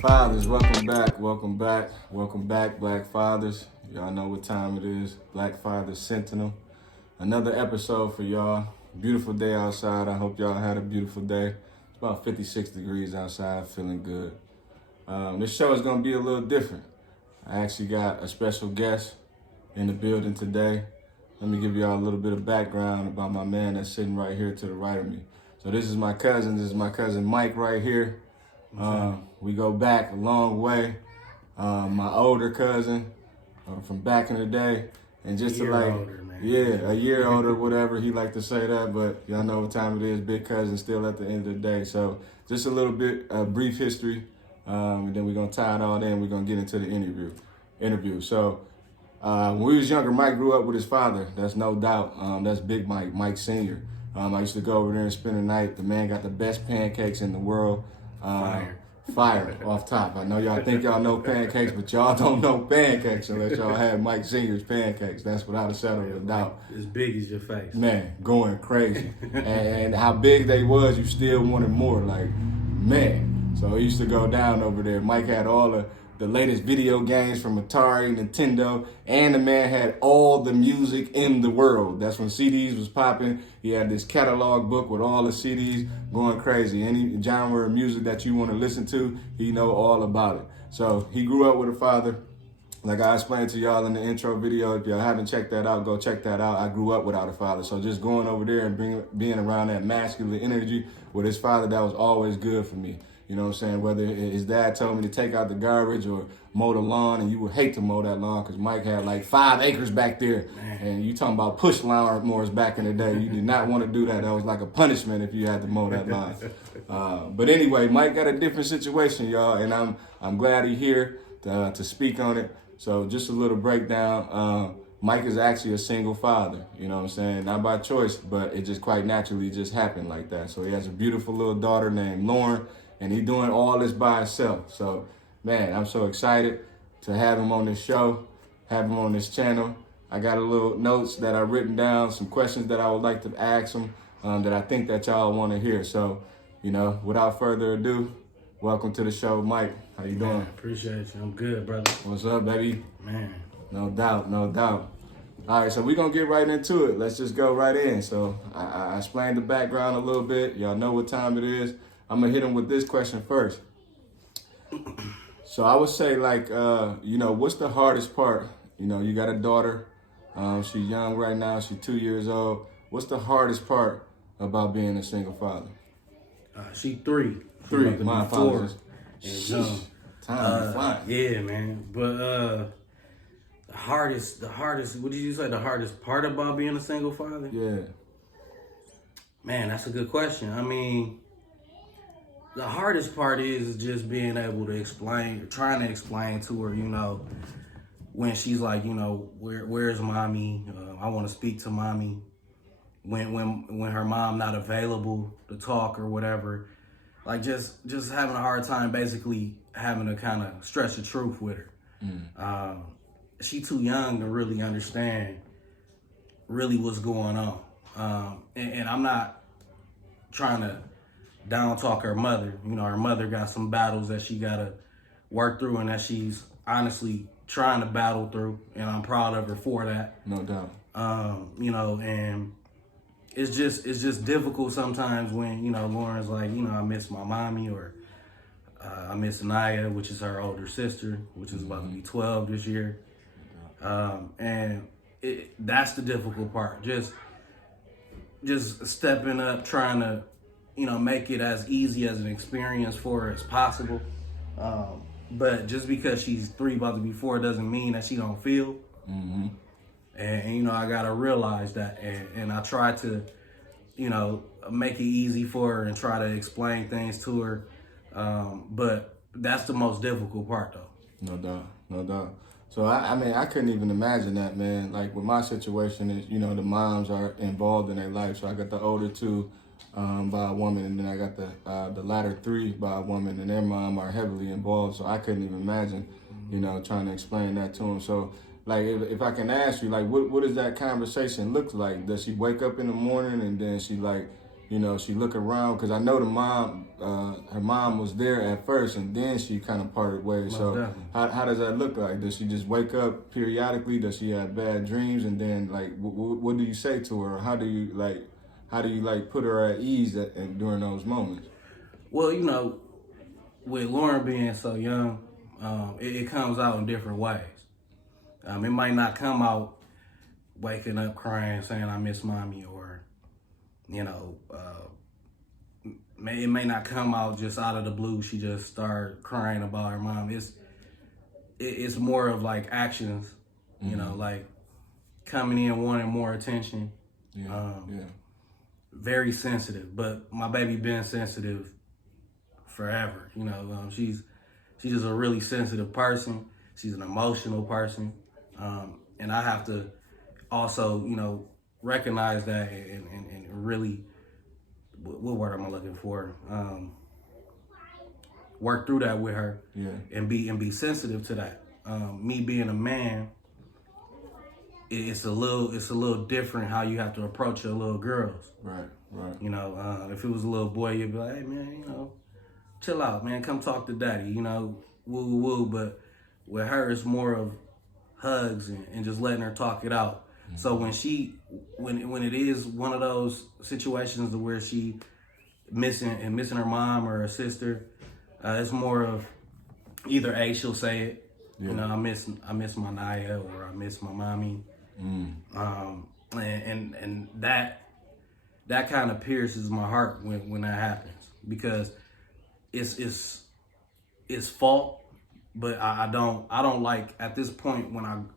Fathers, welcome back, Black Fathers. Y'all know what time it is, Black Fathers Sentinel. Another episode for y'all. Beautiful day outside. I hope y'all had a beautiful day. It's about 56 degrees outside, feeling good. This show is gonna be a little different. I actually got a special guest in the building today. Let me give y'all a little bit of background about my man that's sitting right here to the right of me. So this is my cousin Mike right here. We go back a long way. My older cousin from back in the day, and just to like, older, man. yeah, a year older, whatever he like to say that, but y'all know what time it is. Big cousin still at the end of the day. So just a little bit brief history, and then we're gonna tie it all in. We're gonna get into the interview. So when we was younger, Mike grew up with his father. That's no doubt. That's Big Mike Senior. I used to go over there and spend the night. The man got the best pancakes in the world. Fire off top. I know y'all think y'all know pancakes, but y'all don't know pancakes unless y'all had Mike Senior's pancakes. That's without a shadow of a doubt. As big as your face. Man, going crazy. and how big they was, you still wanted more. Like, man. So he used to go down over there. Mike had all the latest video games from Atari, Nintendo, and the man had all the music in the world. That's when CDs was popping. He had this catalog book with all the CDs going crazy. Any genre of music that you want to listen to, he know all about it. So he grew up with a father. Like I explained to y'all in the intro video, if y'all haven't checked that out, go check that out. I grew up without a father. So just going over there and being around that masculine energy with his father, that was always good for me. You know what I'm saying? Whether his dad told me to take out the garbage or mow the lawn, and you would hate to mow that lawn because Mike had like 5 acres back there. Man. And you talking about push lawnmowers back in the day. You did not want to do that. That was like a punishment if you had to mow that lawn. But anyway, Mike got a different situation, y'all, and I'm glad he's here to speak on it. So just a little breakdown. Mike is actually a single father, you know what I'm saying? Not by choice, but it just quite naturally just happened like that. So he has a beautiful little daughter named Lauren, and he's doing all this by himself. So, man, I'm so excited to have him on this show, have him on this channel. I got a little notes that I've written down, some questions that I would like to ask him that I think that y'all want to hear. So, you know, without further ado, welcome to the show, Mike. How you doing? Man, appreciate you. I'm good, brother. What's up, baby? Man. No doubt. All right, so we're going to get right into it. Let's just go right in. So I explained the background a little bit. Y'all know what time it is. I'm going to hit him with this question first. So I would say, like, you know, what's the hardest part? You know, you got a daughter. She's young right now. She's 2 years old. What's the hardest part about being a single father? She 3. My apologies. And Time flying. Yeah, man. But the hardest, what did you say, the hardest part about being a single father? Yeah. Man, that's a good question. I mean, the hardest part is just being able to trying to explain to her, you know, when she's like, you know, where's mommy? I want to speak to mommy. When her mom not available to talk or whatever, like just having a hard time basically having to kind of stretch the truth with her. She too young to really understand really what's going on. And I'm not trying to down talk her mother. You know, her mother got some battles that she gotta work through and that she's honestly trying to battle through, and I'm proud of her for that. No doubt. You know, and it's just difficult sometimes when, you know, Lauren's like, you know, I miss my mommy, or I miss Naya, which is her older sister, which is about to be 12 this year. And that's the difficult part. Just stepping up, trying to, you know, make it as easy as an experience for her as possible. But just because she's 3, about to be 4, doesn't mean that she don't feel. Mm-hmm. And, you know, I got to realize that. And I try to, you know, make it easy for her and try to explain things to her. But that's the most difficult part, though. No doubt. So, I mean, I couldn't even imagine that, man. Like, with my situation is, you know, the moms are involved in their life. So I got the older 2 by a woman, and then I got the latter 3 by a woman, and their mom are heavily involved. So I couldn't even imagine, you know, trying to explain that to them. So, like, if I can ask you, like, what does that conversation look like? Does she wake up in the morning and then she, like, you know, she look around, because I know the mom, her mom was there at first, and then she kind of parted ways. So how does that look like? Does she just wake up periodically? Does she have bad dreams? And then like, what do you say to her? How do you put her at ease during those moments? Well, you know, with Lauren being so young, it comes out in different ways. It might not come out waking up crying, saying I miss mommy, or, you know, it may not come out just out of the blue. She just start crying about her mom. It's more of like actions, you know, like coming in wanting more attention. Very sensitive, but my baby been sensitive forever. You know, she's just a really sensitive person. She's an emotional person, and I have to also, you know, recognize that and really, what word am I looking for? Work through that with her, and be sensitive to that. Me being a man, it's a little different how you have to approach your little girls. Right. You know, if it was a little boy, you'd be like, hey man, you know, chill out, man, come talk to daddy, you know, woo woo woo. But with her, it's more of hugs and just letting her talk it out. So when it is one of those situations where she missing her mom or her sister, it's more of either A, she'll say it, you know, I miss my Naya, or I miss my mommy, and that kind of pierces my heart when that happens, because it's fault, but I don't like, at this point, when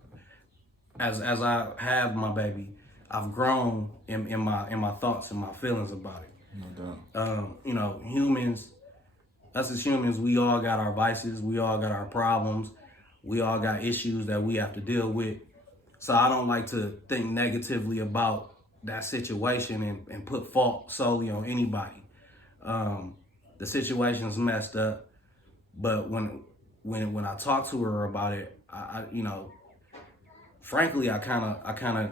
as I have my baby, I've grown in my thoughts and my feelings about it. No doubt. You know, us as humans, we all got our vices, we all got our problems, we all got issues that we have to deal with. So I don't like to think negatively about that situation and put fault solely on anybody. The situation's messed up, but when I talk to her about it, I you know, frankly, I kind of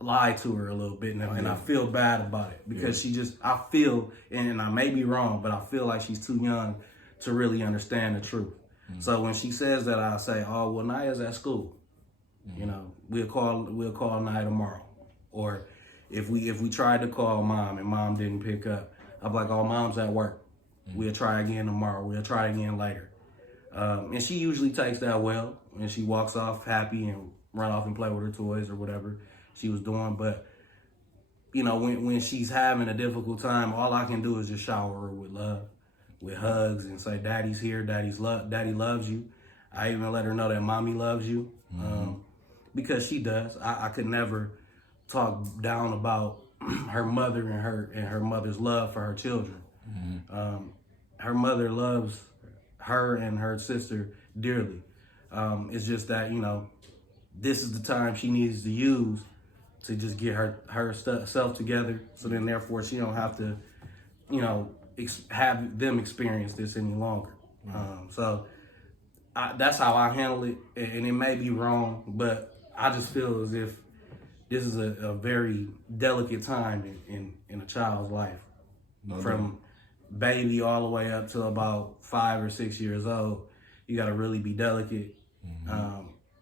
lied to her a little bit, and I feel bad about it, because I feel, and I may be wrong, but I feel like she's too young to really understand the truth. So when she says that, I say, oh, well, Naya's at school. You know, we'll call Naya tomorrow. Or if we tried to call mom and mom didn't pick up, I'm like, oh, mom's at work. We'll try again tomorrow. We'll try again later. And she usually takes that well, and she walks off happy and run off and play with her toys or whatever she was doing. But, you know, when she's having a difficult time, all I can do is just shower her with love, with hugs, and say, daddy's here, daddy loves you. I even let her know that mommy loves you, because she does. I could never talk down about her mother and her mother's love for her children. Her mother loves her and her sister dearly. It's just that, you know, this is the time she needs to use to just get her self together. So then, therefore, she don't have to, you know, have them experience this any longer. So that's how I handle it, and it may be wrong, but I just feel as if this is a very delicate time in a child's life, from baby all the way up to about 5 or 6 years old. You got to really be delicate,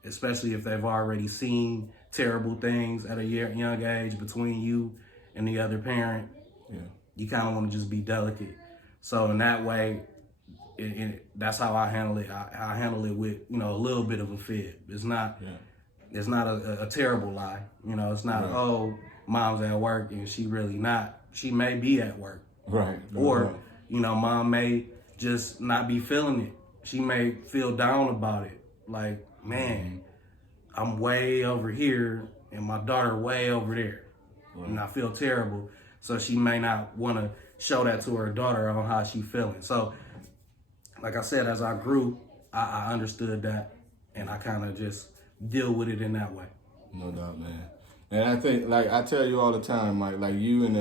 especially if they've already seen terrible things at a young age between you and the other parent. You kind of want to just be delicate. So in that way, that's how I handle it. I handle it with, you know, a little bit of a fib. It's not a terrible lie. You know, it's not, oh, mom's at work and she really not. She may be at work. Right. Or, you know, mom may just not be feeling it. She may feel down about it. Like, man, I'm way over here and my daughter way over there. And I feel terrible. So she may not want to show that to her daughter on how she feeling. So, like I said, as I grew, I understood that, and I kind of just deal with it in that way. No doubt, man. And I think, like, I tell you all the time, like you and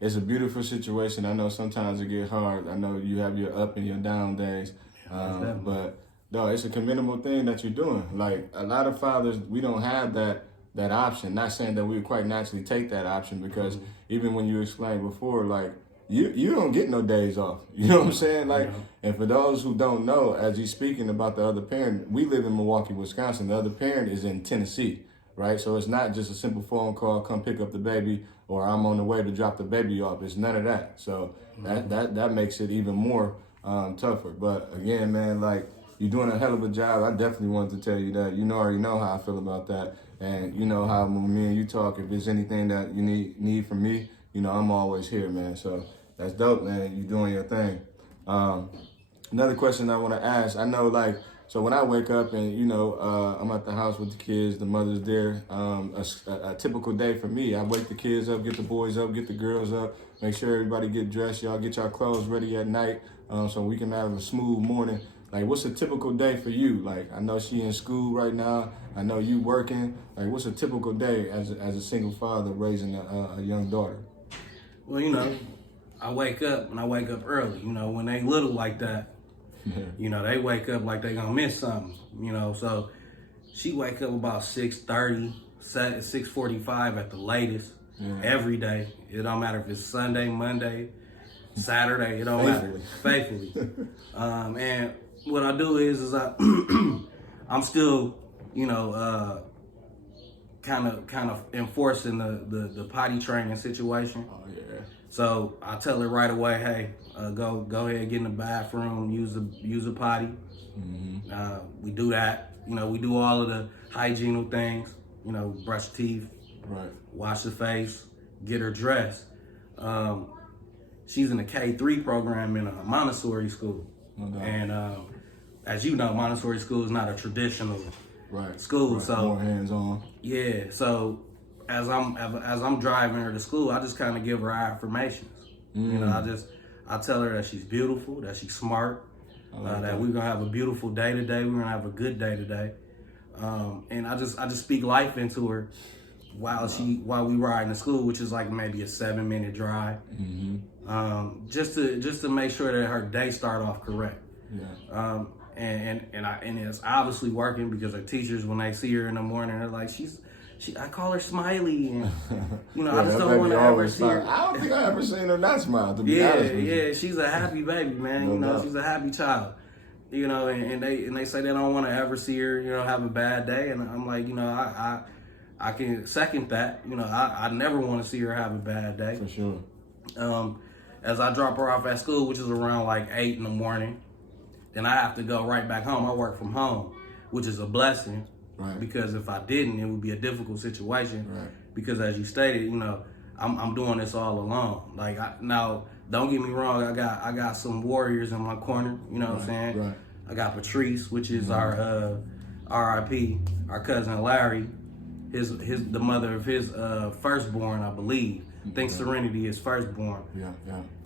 it's a beautiful situation. I know sometimes it get hard. I know you have your up and your down days. But no, it's a commendable thing that you're doing. Like, a lot of fathers, we don't have that that option. Not saying that we would quite naturally take that option, because even when you explained before, like, you don't get no days off. You know what I'm saying? Like, and for those who don't know, as he's speaking about the other parent, we live in Milwaukee, Wisconsin. The other parent is in Tennessee, right? So it's not just a simple phone call, come pick up the baby, or I'm on the way to drop the baby off. It's none of that. So that makes it even more tougher. But again, man, like, you're doing a hell of a job. I definitely wanted to tell you that. You already know how I feel about that. And you know how when me and you talk, if there's anything that you need from me, I'm always here, man. So that's dope, man. You doing your thing. Another question I want to ask. I know, like, so when I wake up and, I'm at the house with the kids, the mother's there, a typical day for me, I wake the kids up, get the boys up, get the girls up, make sure everybody get dressed, y'all get y'all clothes ready at night, so we can have a smooth morning. Like, what's a typical day for you? Like, I know she in school right now. I know you working. Like, what's a typical day as a single father raising a young daughter? Well, I wake up, and I wake up early. When they little like that, they wake up like they gonna miss something. So she wake up about 6:30, 6:45 at the latest, every day. It don't matter if it's Sunday, Monday, Saturday. It don't matter. Faithfully. And what I do is I'm still, kind of enforcing the potty training situation. Oh yeah. So I tell her right away, hey, go ahead, get in the bathroom, use a potty. We do that. We do all of the hygienical things. Brush teeth, right, wash the face, get her dressed. She's in a K3 program in a Montessori school, and as you know, Montessori school is not a traditional school, right. so More hands-on. Yeah, so as I'm driving her to school, I just kind of give her affirmations. I tell her that she's beautiful, that she's smart, that we're gonna have a beautiful day today. We're gonna have a good day today, and I just speak life into her while we ride to school, which is like maybe a 7-minute drive, just to make sure that her day start off correct. Yeah. And it's obviously working, because her teachers, when they see her in the morning, they're like, I call her Smiley, and I just don't want to ever see her. I don't think I ever seen her not smile, to be honest with you. Yeah, she's a happy baby, man. She's a happy child. And they say they don't want to ever see her, have a bad day, and I'm like, I can second that. I never want to see her have a bad day. For sure. As I drop her off at school, which is around like 8 in the morning, then I have to go right back home. I work from home, which is a blessing. Right. Because if I didn't, it would be a difficult situation. Right. Because as you stated, I'm doing this all alone. Like, now, don't get me wrong. I got some warriors in my corner. You know what I'm saying? Right. I got Patrice, which is our RIP, our cousin Larry, the mother of his firstborn, I believe. I think Serenity is firstborn. Yeah.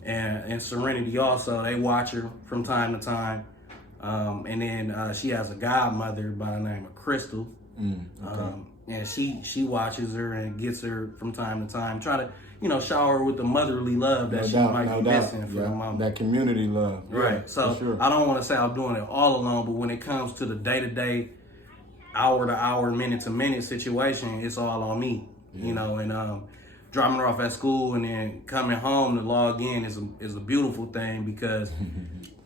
And Serenity also, they watch her from time to time. And then she has a godmother by the name of Crystal. And she watches her and gets her from time to time, try to, shower her with the motherly love that she might be missing for the moment. That community love. Right. Yeah, so sure. I don't want to say I'm doing it all alone, but when it comes to the day-to-day, hour-to-hour, minute-to-minute situation, it's all on me. And dropping her off at school and then coming home to log in is a beautiful thing, because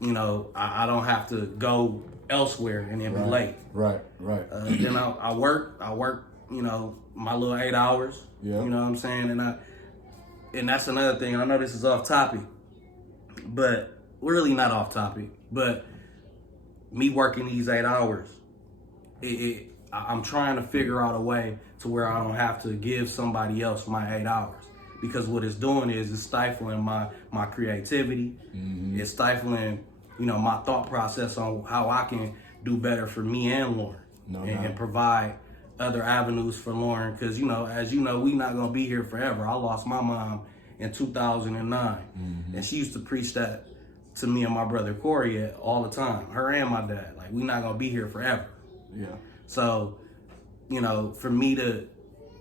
I don't have to go elsewhere and then be late. Right. Then I work, my little 8 hours. Yeah. You know what I'm saying? And that's another thing. I know this is off topic, but really not off topic. But me working these 8 hours, I'm trying to figure out a way to where I don't have to give somebody else my 8 hours. Because what it's doing is it's stifling my creativity. It's stifling, my thought process on how I can do better for me and Lauren. And provide other avenues for Lauren. Because, as you know, we not going to be here forever. I lost my mom in 2009. And she used to preach that to me and my brother Corey all the time. Her and my dad. Like, we not going to be here forever. Yeah. So, for me to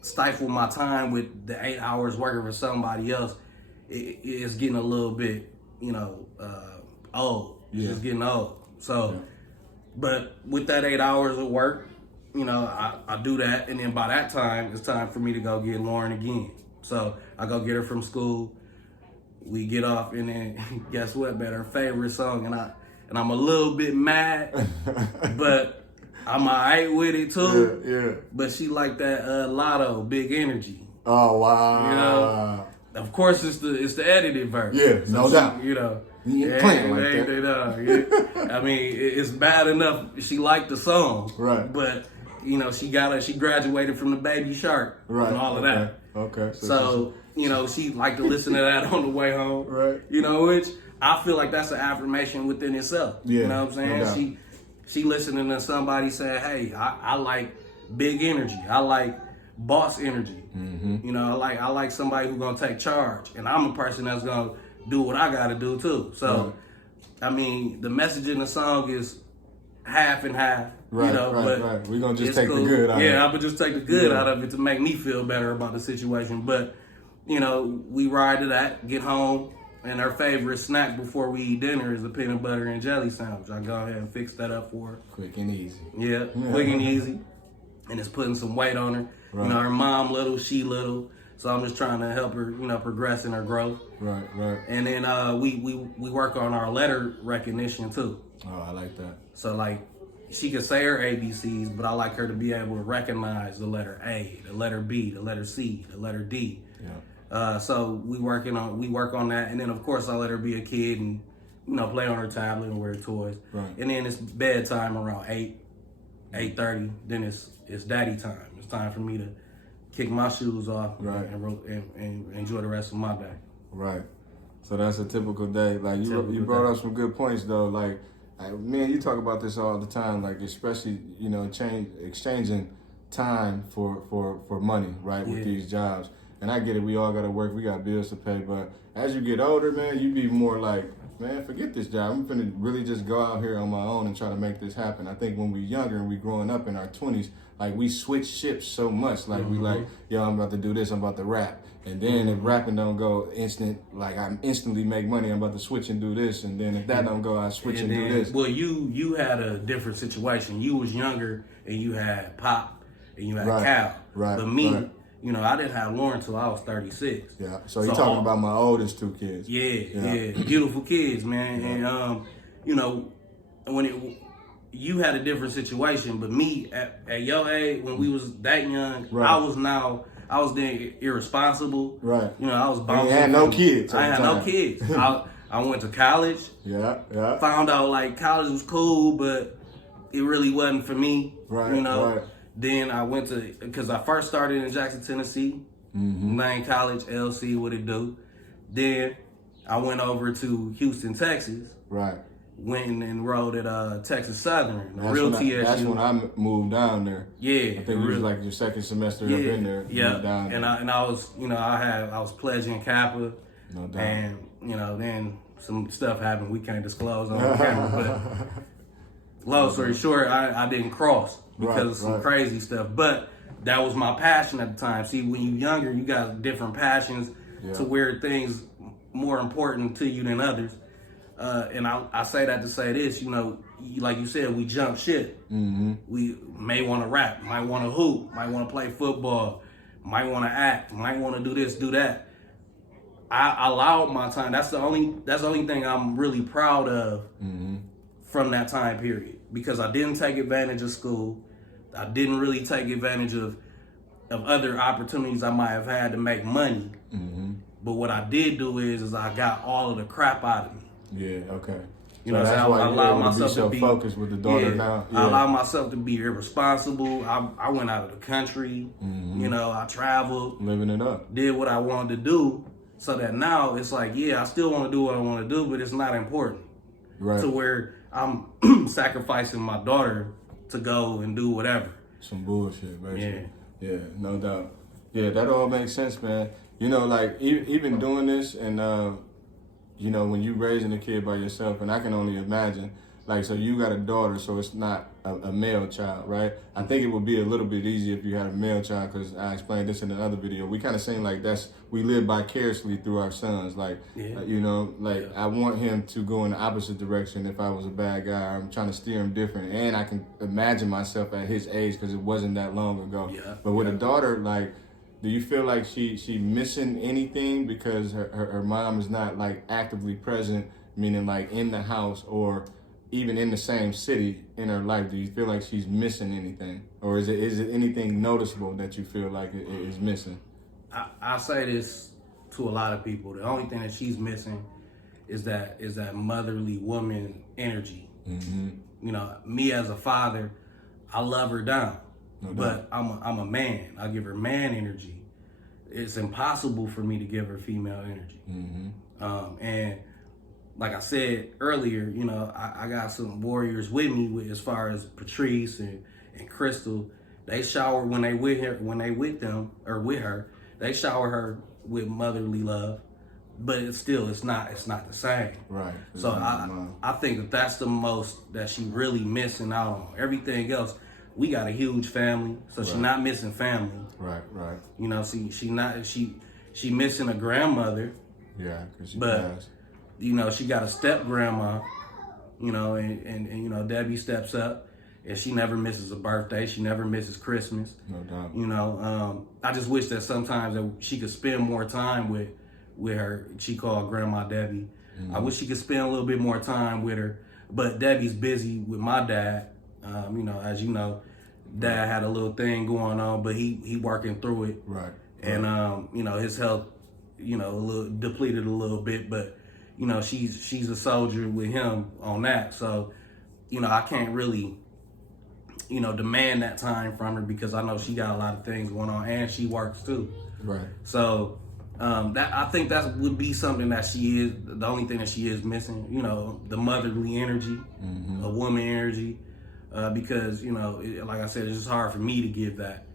stifle my time with the 8 hours working for somebody else, it's getting a little bit, old. It's just getting old. So, but with that 8 hours of work, you know, I do that, and then by that time, it's time for me to go get Lauren again. So I go get her from school. We get off, and then guess what, man? Her favorite song, and I'm a little bit mad, but I'm alright with it too. Yeah. But she like that Lotto, Big Energy. Oh wow. You know, of course it's the edited version. Yeah, no doubt. You know, You ain't playing like that. I mean, it's bad enough she liked the song, right? But you know, she graduated from the Baby Shark, right? And all of that. Okay. So you know, she liked to listen to that on the way home, right? You know, which I feel like that's an affirmation within itself. Yeah, you know what I'm saying? No she listening to somebody saying, "Hey, I like Big Energy. I like boss energy. Mm-hmm. You know, I like somebody who's gonna take charge, and I'm a person that's gonna do what I gotta do too." So, I mean, the message in the song is half and half. Right, you know, right. We're gonna just take the good out of it. Yeah, I'm gonna just take the good out of it to make me feel better about the situation. But, you know, we ride to that, get home, and her favorite snack before we eat dinner is a peanut butter and jelly sandwich. I go ahead and fix that up for her. Quick and easy. Yeah, quick and easy. And it's putting some weight on her. Right. You know, her mom little, she little. So I'm just trying to help her, you know, progress in her growth. Right. And then we work on our letter recognition too. Oh, I like that. So like, she can say her ABCs, but I like her to be able to recognize the letter A, the letter B, the letter C, the letter D. Yeah. So we work on that, and then of course I let her be a kid and, you know, play on her tablet and wear toys. Right. And then it's bedtime around 8:30. Then it's daddy time. It's time for me to kick my shoes off, right, and enjoy the rest of my day. Right. So that's a typical day. Like you brought up some good points though. Like, man, you talk about this all the time. Like, especially, you know, exchanging time for money, right? With these jobs. And I get it. We all got to work. We got bills to pay. But as you get older, man, you be more like, man, forget this job. I'm finna really just go out here on my own and try to make this happen. I think when we're younger and we growing up in our 20s, like, we switch ships so much. Like, we like, yo, I'm about to do this. I'm about to rap. And then if rapping don't go instant, like, I instantly make money. I'm about to switch and do this. And then if that don't go, I switch and do this. Well, you had a different situation. You was younger and you had Pop and you had Cal. Right. But me, you know, I didn't have Lauren till I was 36. Yeah. So you're talking about my oldest two kids. Yeah. Beautiful kids, man. Yeah. And you know, you had a different situation, but me at your age, when we was that young, I was then irresponsible. Right. You know, I was bouncing. You had no kids. I had no kids. I went to college. Yeah. Found out like college was cool, but it really wasn't for me. Right. You know. Right. Then I went because I first started in Jackson, Tennessee, Lane College, LC, what it do. Then I went over to Houston, Texas. Right. Went and enrolled at Texas Southern, TSU. That's when I moved down there. Yeah. I think it was like your second semester up in there. Yeah. Down there. And I was, you know, I was pledging Kappa. No doubt. And, you know, then some stuff happened we can't disclose on the camera. But long story short, I didn't cross because of some crazy stuff. But that was my passion at the time. See, when you're younger, you got different passions to where things more important to you than others. And I say that to say this, you know, like you said, we jump ship. We may want to rap, might want to hoop, might want to play football, might want to act, might want to do this, do that. I allowed my time. That's the only thing I'm really proud of from that time period, because I didn't take advantage of school. I didn't really take advantage of other opportunities I might have had to make money. But what I did do is I got all of the crap out of me. Yeah, okay. You know, that's why I allowed myself to be focused with the daughter now. Yeah. I allowed myself to be irresponsible. I went out of the country. You know, I traveled, living it up, did what I wanted to do, so that now it's like, I still want to do what I want to do, but it's not important. Right. To where I'm sacrificing my daughter to go and do whatever. Some bullshit, basically. Yeah, no doubt. Yeah, that all makes sense, man. You know, like, even doing this and, you know, when you raising a kid by yourself, and I can only imagine, like, so you got a daughter, so it's not a male child, right? I think it would be a little bit easier if you had a male child, because I explained this in another video. We kind of seem like we live vicariously through our sons. Like, I want him to go in the opposite direction. If I was a bad guy, I'm trying to steer him different. And I can imagine myself at his age, because it wasn't that long ago. Yeah. But with a daughter, like, do you feel like she missing anything because her mom is not like actively present, meaning like in the house or even in the same city in her life? Do you feel like she's missing anything, or is it anything noticeable that you feel like it is missing? I say this to a lot of people. The only thing that she's missing is that motherly woman energy. Mm-hmm. You know, me as a father, I love her down. No but I'm a man. I give her man energy. It's impossible for me to give her female energy. Mm-hmm. And like I said earlier, you know, I got some warriors with me as far as Patrice and Crystal. They shower when they with her. They shower her with motherly love, but it's not the same. Right. So I think that's the most that she really missing out on. Everything else, we got a huge family, so she's not missing family. Right. You know, she missing a grandmother. Yeah, because you know, she got a step grandma. You know, and you know, Debbie steps up, and she never misses a birthday. She never misses Christmas. No doubt. You know, I just wish that sometimes that she could spend more time with her. She called Grandma Debbie. Mm-hmm. I wish she could spend a little bit more time with her. But Debbie's busy with my dad. You know, as you know, Dad had a little thing going on, but he working through it. Right. And you know, his health, you know, a little depleted a little bit, but you know, she's a soldier with him on that. So, you know, I can't really, you know, demand that time from her because I know she got a lot of things going on and she works too. Right. So that I think that would be something that she is the only thing that she is missing. You know, the motherly energy, mm-hmm. a woman energy, because you know, like I said, it's just hard for me to give that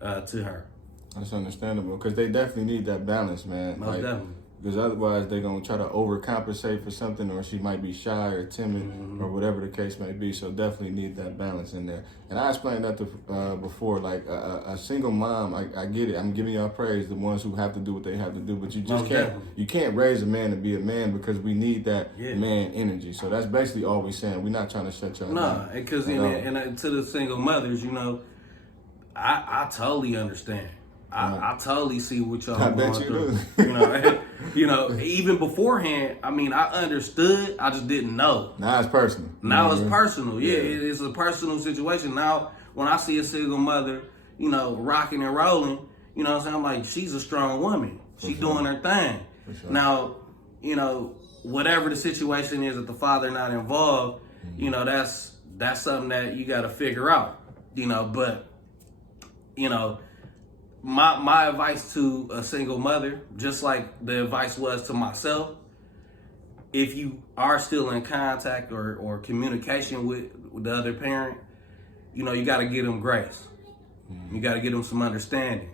to her. That's understandable because they definitely need that balance, man. Most definitely. Because otherwise they're going to try to overcompensate for something, or she might be shy or timid, mm-hmm. or whatever the case may be. So definitely need that balance in there. And I explained that before, like a single mom, I get it. I'm giving y'all praise, the ones who have to do what they have to do, but you just can't raise a man to be a man because we need that man energy. So that's basically all we're saying. We're not trying to shut y'all down. No, because and to the single mothers, you know, I totally understand. I totally see what y'all going through. You know, even beforehand, I mean, I understood. I just didn't know. Now it's personal. Now it's personal. Yeah, it's a personal situation. Now, when I see a single mother, you know, rocking and rolling, you know what I'm saying? I'm like, she's a strong woman. She's doing her thing. Sure. Now, you know, whatever the situation is, if the father not involved, you know, that's something that you got to figure out. You know, but you know. My advice to a single mother, just like the advice was to myself, if you are still in contact or communication with the other parent, you know, you got to give them grace. You got to give them some understanding.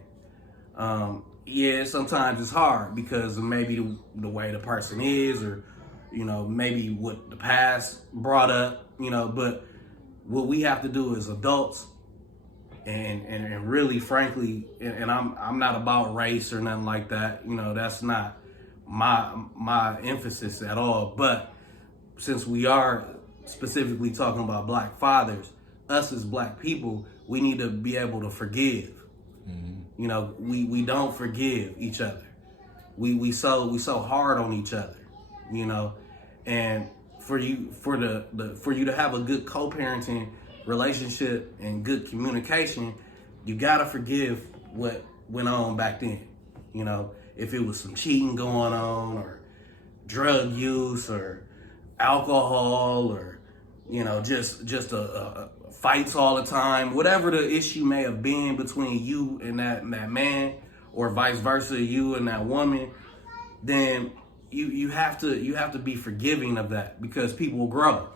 Sometimes it's hard because of maybe the way the person is, or, you know, maybe what the past brought up, you know, but what we have to do as adults, and really, frankly, and I'm not about race or nothing like that. You know, that's not my emphasis at all. But since we are specifically talking about black fathers, us as black people, we need to be able to forgive. Mm-hmm. You know, we don't forgive each other. We so hard on each other. You know, and for you to have a good co-parenting relationship and good communication, you gotta forgive what went on back then. You know, if it was some cheating going on, or drug use, or alcohol, or you know, just a fights all the time, whatever the issue may have been between you and that man, or vice versa, you and that woman, then you have to be forgiving of that because people grow.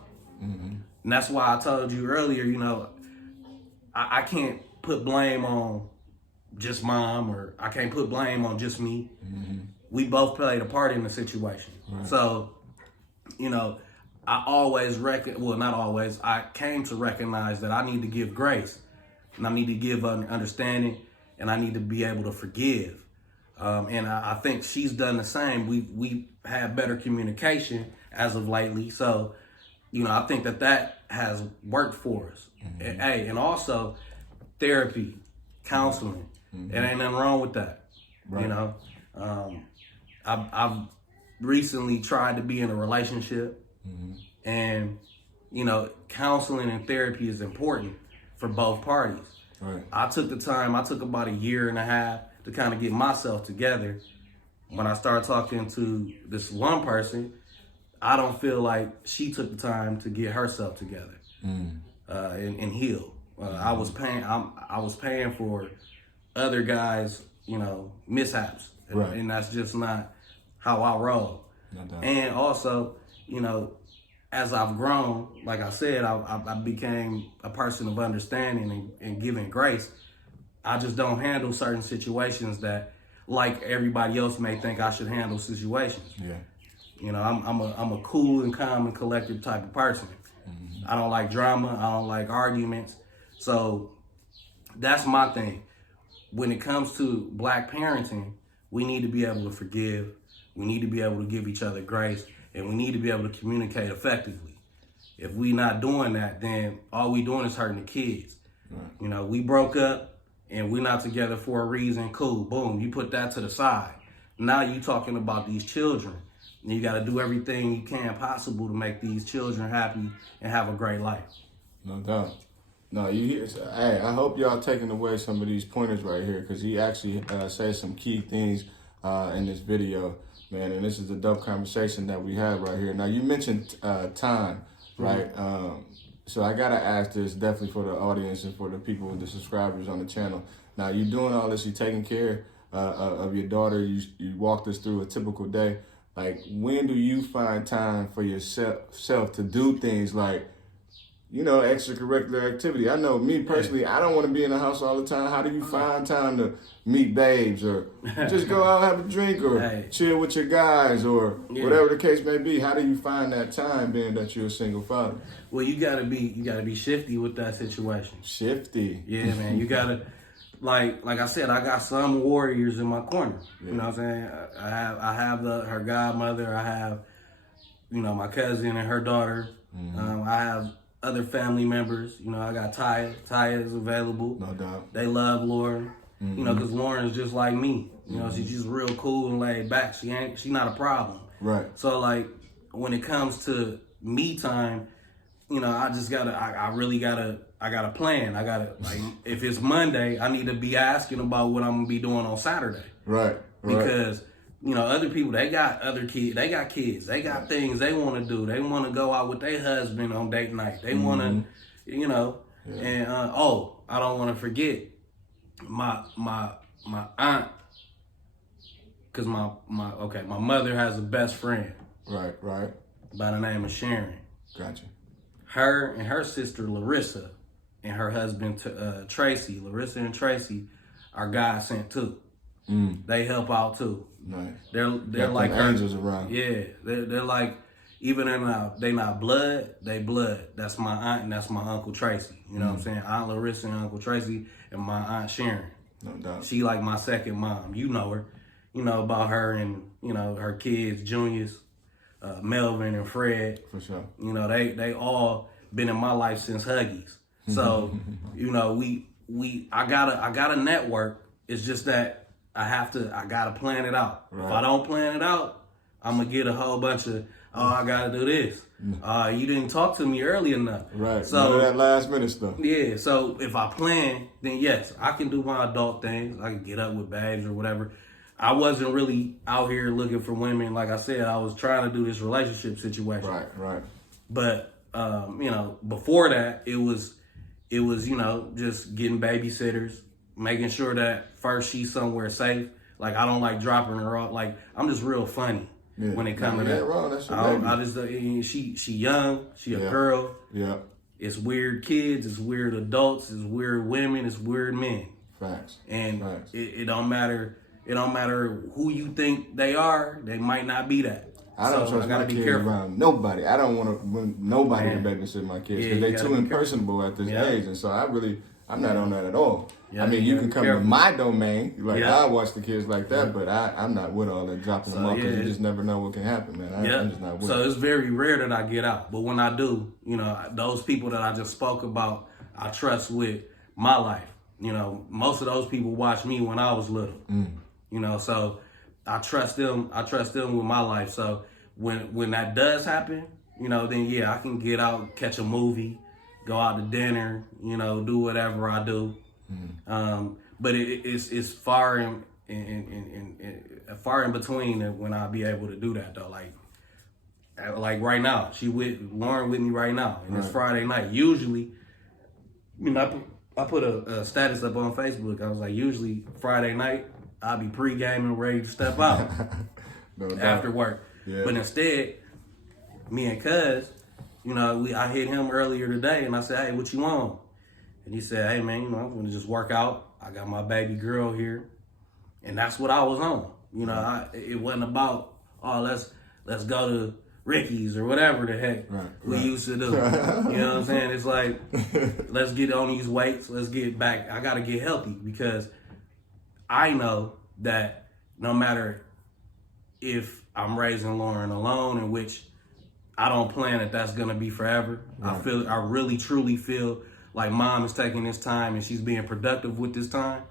Mm-hmm. And that's why I told you earlier, you know, I can't put blame on just mom, or I can't put blame on just me. Mm-hmm. We both played a part in the situation. Right. So, you know, I always not always. I came to recognize that I need to give grace, and I need to give understanding, and I need to be able to forgive. And I think she's done the same. We had better communication as of lately, so I think that has worked for us. Mm-hmm. And also therapy, counseling. Mm-hmm. It ain't nothing wrong with that. Right. I've recently tried to be in a relationship, mm-hmm. and counseling and therapy is important for both parties. Right. I took about a year and a half to kind of get myself together. When I started talking to this one person, I don't feel like she took the time to get herself together and heal. I was paying for other guys, mishaps, right. and that's just not how I roll. And also, as I've grown, like I said, I became a person of understanding and giving grace. I just don't handle certain situations that, like everybody else may think I should handle situations. Yeah. I'm a cool and calm and collected type of person. Mm-hmm. I don't like drama. I don't like arguments. So that's my thing. When it comes to Black parenting, we need to be able to forgive. We need to be able to give each other grace, and we need to be able to communicate effectively. If we not doing that, then all we doing is hurting the kids. Right. We broke up and we're not together for a reason. Cool, boom, you put that to the side. Now you talking about these children. And you got to do everything you can possible to make these children happy and have a great life. No doubt. No, hey, I hope y'all taking away some of these pointers right here, because he actually said some key things in this video, man. And this is a dope conversation that we have right here. Now, you mentioned time, right? Mm-hmm. So I gotta ask this definitely for the audience and for the people, the subscribers on the channel. Now, you're doing all this, you're taking care of your daughter. You walked us through a typical day. Like, when do you find time for yourself to do things like, extracurricular activity? I know me personally, I don't want to be in the house all the time. How do you find time to meet babes or just go out, have a drink, or chill with your guys, or whatever the case may be? How do you find that time, being that you're a single father? Well, you gotta be shifty with that situation. Shifty. Yeah, man. You gotta, like I said, I got some warriors in my corner. Yeah. You know what I'm saying? I have her godmother. I have, my cousin and her daughter. Mm-hmm. I have other family members. I got Taya. Taya is available. No doubt. They love Lauren. Mm-hmm. Because Lauren is just like me. She's just real cool and laid back. She not a problem. Right. So, like, when it comes to me time, I just I gotta plan. I gotta, like, if it's Monday, I need to be asking about what I'm gonna be doing on Saturday. Right. Because, other people, they got other kids, they got kids, they got things they want to do. They want to go out with their husband on date night. They want to, and, I don't want to forget my aunt, because my mother has a best friend. Right. By the name of Sharon. Gotcha. Her and her sister Larissa and her husband Tracy, Larissa and Tracy, are God sent too. They help out too. Nice. They're like angels around. Yeah, they're like, even they not blood, they blood. That's my aunt and that's my Uncle Tracy. You know what I'm saying? Aunt Larissa and Uncle Tracy and my Aunt Sharon. No doubt. She like my second mom. You know her. You know about her and her kids, Juniors, Melvin and Fred. For sure. They all been in my life since Huggies. So, I gotta network. It's just that I gotta plan it out. Right. If I don't plan it out, I'm gonna get a whole bunch of, I gotta do this. You didn't talk to me early enough. Right. So that last minute stuff. Yeah. So if I plan, then yes, I can do my adult things. I can get up with babes or whatever. I wasn't really out here looking for women. Like I said, I was trying to do this relationship situation. Right. But before that, it was just getting babysitters, making sure that first she's somewhere safe. Like, I don't like dropping her off. Like, I'm just real funny when it comes to that. Wrong. That's your baby. She young, she a girl. Yeah. It's weird kids, it's weird adults, it's weird women, it's weird men. Facts. And it don't matter it don't matter who you think they are, they might not be that. I don't trust my kids around nobody. I don't want nobody to babysit my kids because they too impersonable at this age, and so I'm not on that at all. I mean, you can come to my domain, like I watch the kids like that, but I'm not with all that dropping them off because you just never know what can happen, man. I'm just not with it. So it's very rare that I get out, but when I do, you know, those people that I just spoke about, I trust with my life. You know, most of those people watched me when I was little. You know, so I trust them. I trust them with my life. So when that does happen, you know, then I can get out, catch a movie, go out to dinner, you know, do whatever I do. But it's far in between when I'll be able to do that though. Like right now, Lauren with me right now, and it's Friday night. Usually, you know, I put a status up on Facebook. I was like, usually Friday night, I'll be pre-gaming, ready to step out after work. Yeah. But instead, me and Cuz, you know, I hit him earlier today, and I said, "Hey, what you on?" And he said, "Hey, man, you know, I'm gonna just work out. I got my baby girl here," and that's what I was on. You know, it wasn't about, oh, let's go to Ricky's or whatever the heck we used to do. You know what I'm saying? It's like, let's get on these weights. Let's get back. I got to get healthy because I know that no matter if I'm raising Lauren alone, in which I don't plan that that's going to be forever. I really, truly feel like mom is taking this time and she's being productive with this time.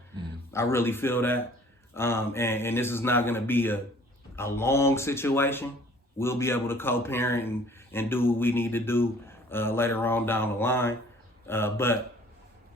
I really feel that. And this is not going to be a long situation. We'll be able to co-parent and do what we need to do later on down the line. But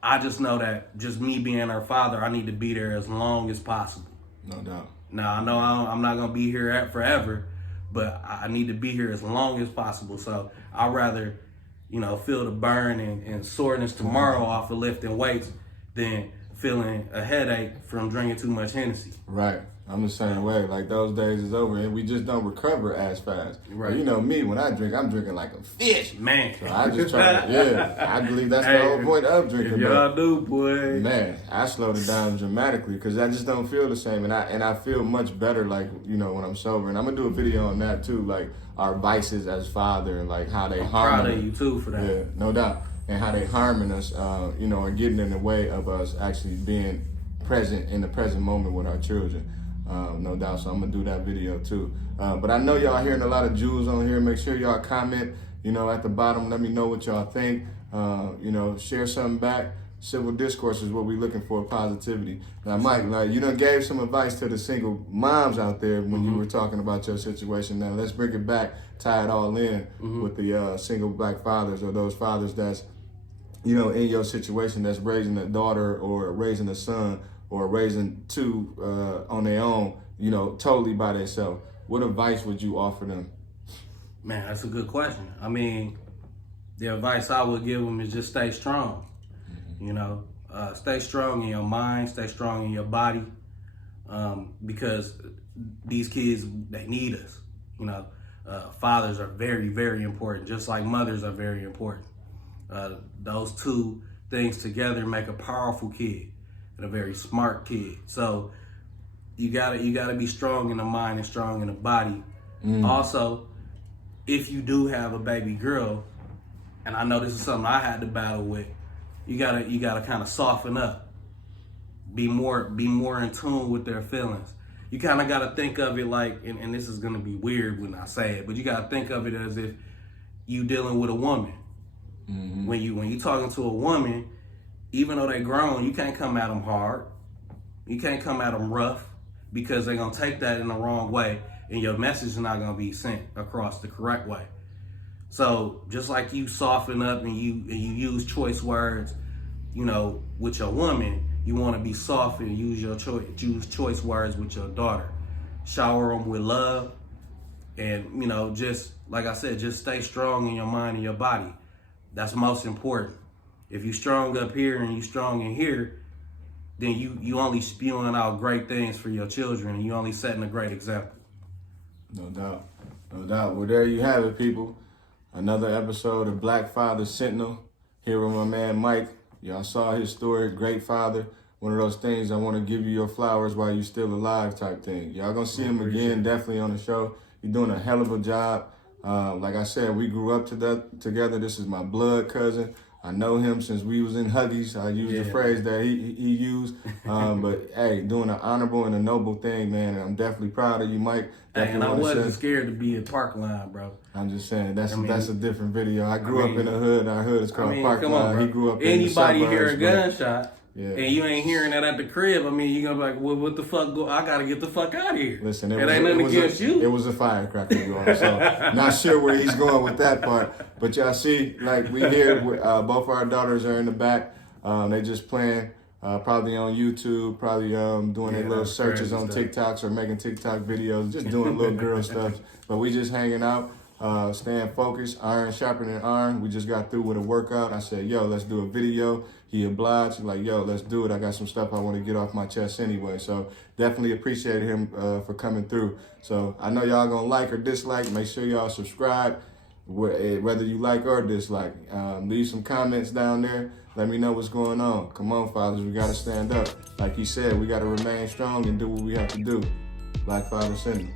I just know that just me being her father, I need to be there as long as possible. No doubt. Now, I know I'm not going to be here forever, but I need to be here as long as possible. So I'd rather, you know, feel the burn and soreness tomorrow off of lifting weights than feeling a headache from drinking too much Hennessy. Right. I'm the same way. Like, those days is over, and we just don't recover as fast. Right. But you know me, when I drink, I'm drinking like a fish. Man. So I just try to, I believe that's the whole point of drinking. Y'all do, boy. Man, I slowed it down dramatically because I just don't feel the same. And I feel much better, like, you know, when I'm sober. And I'm going to do a video on that, too, like our vices as father and, like, how they harm us. I'm proud of you, too, for that. Yeah, no doubt. And how they harming us, you know, and getting in the way of us actually being present in the present moment with our children. No doubt, so I'm gonna do that video too. But I know y'all hearing a lot of Jews on here. Make sure y'all comment, you know, at the bottom. Let me know what y'all think. You know, share something back. Civil discourse is what we're looking for, positivity. Now, Mike, like, you done gave some advice to the single moms out there when you were talking about your situation. Now, let's bring it back, tie it all in with the single black fathers, or those fathers that's, you know, in your situation, that's raising a daughter or raising a son or raising two on their own, you know, totally by themselves. What advice would you offer them? Man, that's a good question. I mean, the advice I would give them is just stay strong. You know, stay strong in your mind, stay strong in your body, because these kids, they need us. You know, fathers are very, very important, just like mothers are very important. Those two things together make a powerful kid and a very smart kid. So you gotta be strong in the mind and strong in the body. Also, if you do have a baby girl, and I know this is something I had to battle with, you gotta kind of soften up, be more in tune with their feelings. You kind of gotta think of it like, and this is gonna be weird when I say it, but you gotta think of it as if you dealing with a woman. When you talking to a woman, even though they grown, you can't come at them hard. You can't come at them rough, because they're gonna take that in the wrong way, and your message is not gonna be sent across the correct way. So just like you soften up and you use choice words, you know, with your woman, you want to be soft and use choice words with your daughter. Shower them with love, and, you know, just like I said, just stay strong in your mind and your body. That's most important. If you strong up here and you strong in here, then you only spewing out great things for your children, and you only setting a great example. No doubt. No doubt. Well, there you have it, people. Another episode of Black Father Sentinel here with my man Mike. Y'all saw his story, great father. one of those things, I want to give you your flowers while you're still alive type thing. Y'all gonna see him again, definitely on the show. He's doing a hell of a job. Like I said, we grew up together. This is my blood cousin. I know him since we was in Huggies. I use the phrase that he used. But hey, doing an honorable and a noble thing, man. And I'm definitely proud of you, Mike. Hey, and I wasn't scared to be at Parkline, bro. I'm just saying that's a different video. I grew up in the hood. Our hood is called Parkline. He grew up in the Anybody suburbs, hear a gunshot? Yeah. And you ain't hearing that at the crib. I mean, you gonna be like, well, what the fuck? I gotta get the fuck out of here. Listen, it ain't nothing against you. It was a firecracker, y'all. So not sure where he's going with that part. But y'all see, like we here, both our daughters are in the back. They just playing, probably on YouTube, probably doing their little searches on TikToks or making TikTok videos, just doing little girl stuff. But we just hanging out. Staying focused, iron sharpening iron. We just got through with a workout. I said, yo, let's do a video. He obliged. Like, yo, let's do it. I got some stuff I want to get off my chest anyway. So definitely appreciated him for coming through. So I know y'all gonna like or dislike. Make sure y'all subscribe, whether you like or dislike. Leave some comments down there. Let me know what's going on. Come on, fathers, we gotta stand up. Like he said, we gotta remain strong and do what we have to do. Black Father Syndrome.